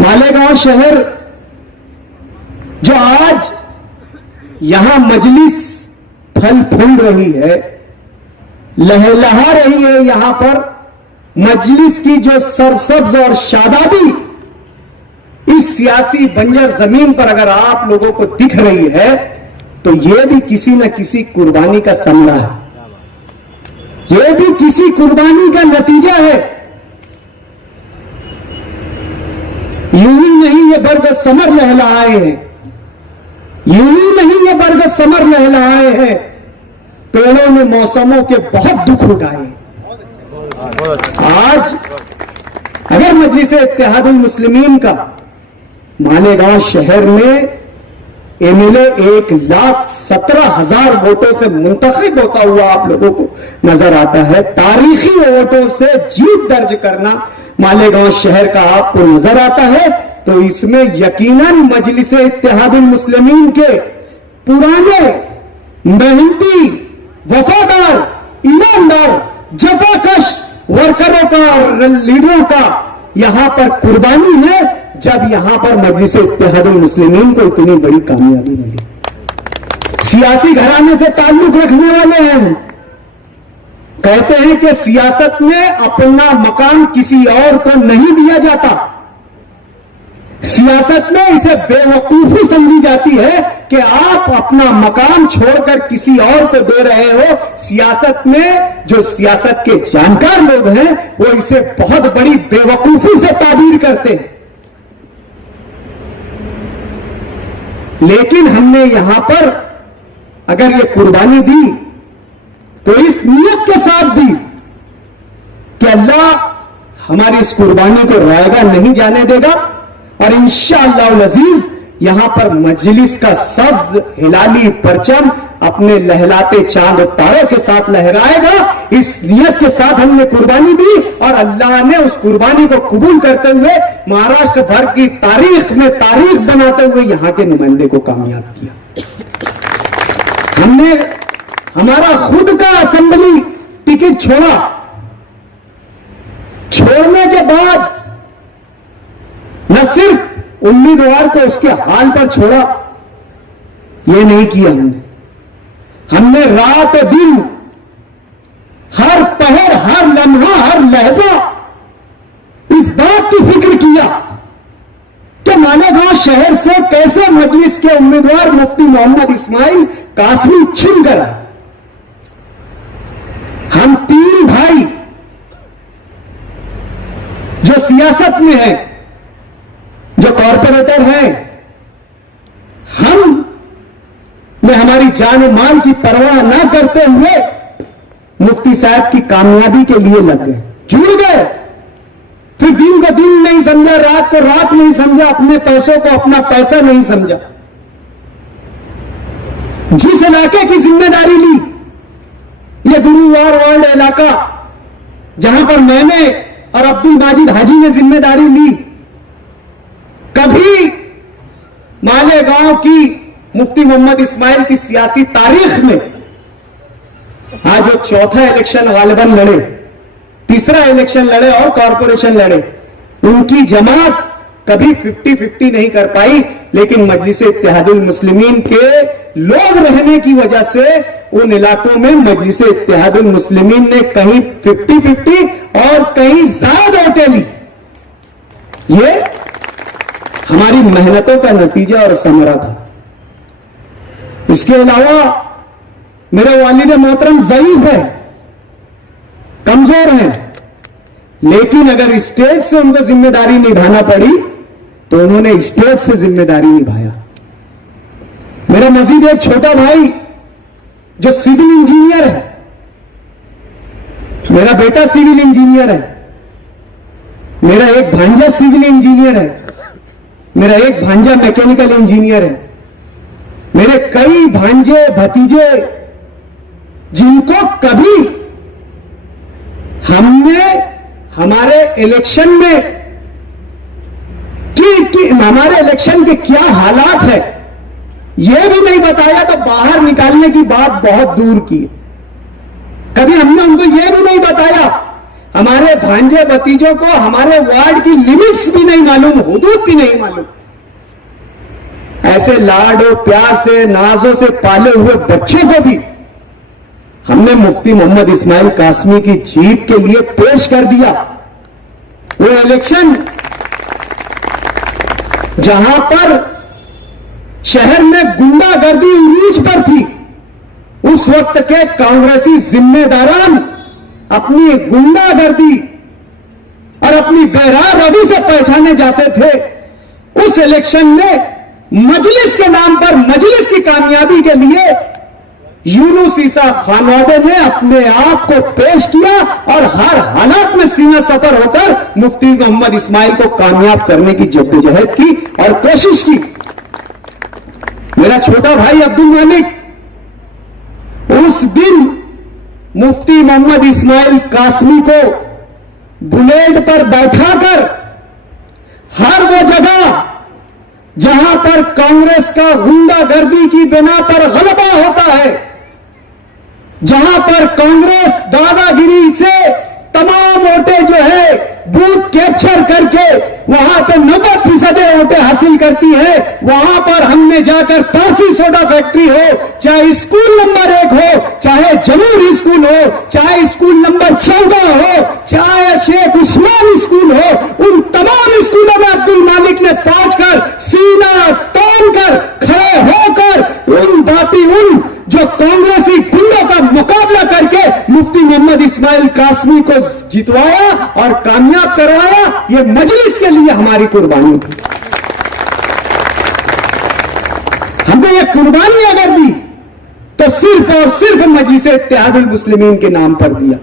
मालेगांव शहर जो आज यहां मजलिस फल फूल रही है, लहलहा रही है, यहां पर मजलिस की जो सरसब्ज और शादाबी इस सियासी बंजर जमीन पर अगर आप लोगों को दिख रही है तो यह भी किसी न किसी कुर्बानी का समरा है, यह भी किसी कुर्बानी का नतीजा है। यूं ही नहीं ये बरगद समर लहलहाए हैं, यूं ही नहीं ये बरगद समर लहलहाए हैं, पेड़ों ने मौसमों के बहुत दुख उठाए। आज अगर मजलिस इत्तेहादुल मुस्लिमीन का मालेगांव शहर में एमएलए 1,17,000 वोटों से मुंतखब होता हुआ आप लोगों को नजर आता है, तारीखी वोटों से जीत दर्ज करना मालेगांव शहर का आपको नजर आता है, तो इसमें यकीनन मजलिस इत्तेहादुल मुस्लिमीन के पुराने मेहनती, वफादार, ईमानदार, जफाकश वर्करों का और लीडरों का यहां पर कुर्बानी है, जब यहां पर मजलिस इत्तेहादुल मुस्लिमीन को इतनी बड़ी कामयाबी मिली। सियासी घराने से ताल्लुक रखने वाले हैं हम, कहते हैं कि सियासत में अपना मकाम किसी और को नहीं दिया जाता, सियासत में इसे बेवकूफी समझी जाती है कि आप अपना मकाम छोड़कर किसी और को दे रहे हो। सियासत में जो सियासत के जानकार लोग हैं वो इसे बहुत बड़ी बेवकूफी से ताबीर करते हैं, लेकिन हमने यहां पर अगर ये कुर्बानी दी तो इस नियत के साथ दी कि अल्लाह हमारी इस कुर्बानी को रायगा नहीं जाने देगा और इंशाअल्लाह अजीज यहां पर मजलिस का सब्ज हिलाली परचम अपने लहलाते चांद और तारों के साथ लहराएगा। इस नियत के साथ हमने कुर्बानी दी और अल्लाह ने उस कुर्बानी को कबूल करते हुए महाराष्ट्र भर की तारीख में तारीख बनाते हुए यहां के नुमाइंदे को कामयाब किया। हमने हमारा खुद का असेंबली टिकट छोड़ा, छोड़ने के बाद न सिर्फ उम्मीदवार को उसके हाल पर छोड़ा, यह नहीं किया हमने रात और दिन, हर पहर, हर लम्हा, हर लहजा इस बात की फिक्र किया कि मालेगांव शहर से कैसे मजलिस के उम्मीदवार मुफ्ती मोहम्मद इस्माइल कासमी चुनकर आए। हम तीन भाई जो सियासत में हैं, जो कॉरपोरेटर हैं, हम में हमारी जान और माल की परवाह ना करते हुए मुफ्ती साहब की कामयाबी के लिए लग गए, जुड़ गए। फिर दिन को दिन नहीं समझा, रात को रात नहीं समझा, अपने पैसों को अपना पैसा नहीं समझा। जिस इलाके की जिम्मेदारी ली, यह गुरुवार वार्ड इलाका जहां पर मैंने और अब्दुल माजिद हाजी ने जिम्मेदारी ली, कभी मालेगांव की मुफ्ती मोहम्मद इस्माइल की सियासी तारीख में आज वो चौथा इलेक्शन गालिबन लड़े, तीसरा इलेक्शन लड़े और कॉरपोरेशन लड़े, उनकी जमात कभी 50-50 नहीं कर पाई, लेकिन मजलिस इत्तेहादुल मुस्लिमीन के लोग रहने की वजह से उन इलाकों में मजलिस इत्तेहादुल मुस्लिमीन ने कहीं 50-50 और कहीं ज्यादा वोटें ली। ये हमारी मेहनतों का नतीजा और समरा था। इसके अलावा मेरे वालिद मोहतरम ज़ईफ है, कमजोर हैं, लेकिन अगर स्टेट से उनको जिम्मेदारी निभाना पड़ी तो उन्होंने स्टेट से जिम्मेदारी निभाया। मेरा मजीद एक छोटा भाई जो सिविल इंजीनियर है, मेरा बेटा सिविल इंजीनियर है, मेरा एक भांजा सिविल इंजीनियर है, मेरा एक भांजा मैकेनिकल इंजीनियर है, मेरे कई भांजे भतीजे जिनको कभी हमने हमारे इलेक्शन में हमारे इलेक्शन के क्या हालात है यह भी नहीं बताया, तो बाहर निकालने की बात बहुत दूर की। कभी हमने उनको यह भी नहीं बताया, हमारे भांजे भतीजों को हमारे वार्ड की लिमिट्स भी नहीं मालूम, हुदूद भी नहीं मालूम। ऐसे लाडो प्यार से नाजों से पाले हुए बच्चों को भी हमने मुफ्ती मोहम्मद इस्माइल कासमी की जीत के लिए पेश कर दिया। वो इलेक्शन जहां पर शहर में गुंडागर्दी उरूज पर थी, उस वक्त के कांग्रेसी जिम्मेदारान अपनी गुंडागर्दी और अपनी बेरार रवि से पहचाने जाते थे। उस इलेक्शन में मजलिस के नाम पर, मजलिस की कामयाबी के लिए यूनुस ईसा खानवादे ने अपने आप को पेश किया और हर हालात में सीना सफर होकर मुफ्ती मोहम्मद इस्माइल को कामयाब करने की जद्दोजहद की और कोशिश की। मेरा छोटा भाई अब्दुल मालिक उस दिन मुफ्ती मोहम्मद इस्माइल कासमी को बुलेट पर बैठाकर हर वो जगह जहां पर कांग्रेस का गुंडागर्दी की बिना पर गलबा होता है, जहां पर कांग्रेस दादागिरी से तमाम वोटें जो है बूथ कैप्चर करके वहां पर 90% वोटें हासिल करती है, वहां पर हमने जाकर पासी सोडा फैक्ट्री हो, चाहे स्कूल नंबर 1 हो, चाहे जमूरी स्कूल हो, चाहे स्कूल नंबर 14 हो, चाहे शेख उस्मान स्कूल हो, उन तमाम स्कूलों में अब्दुल मालिक ने पहुंचकर सीना तान कर खड़े होकर उन जो कांग्रेसी गुंडों का मुकाबला करके मुफ्ती मोहम्मद इस्माइल कासमी को जितवाया और कामयाब करवाया। ये मजलिस के लिए हमारी कुर्बानी थी। हमने ये कुर्बानी अगर दी तो सिर्फ और सिर्फ मजलिस इत्तेहादुल मुस्लिमीन के नाम पर दिया।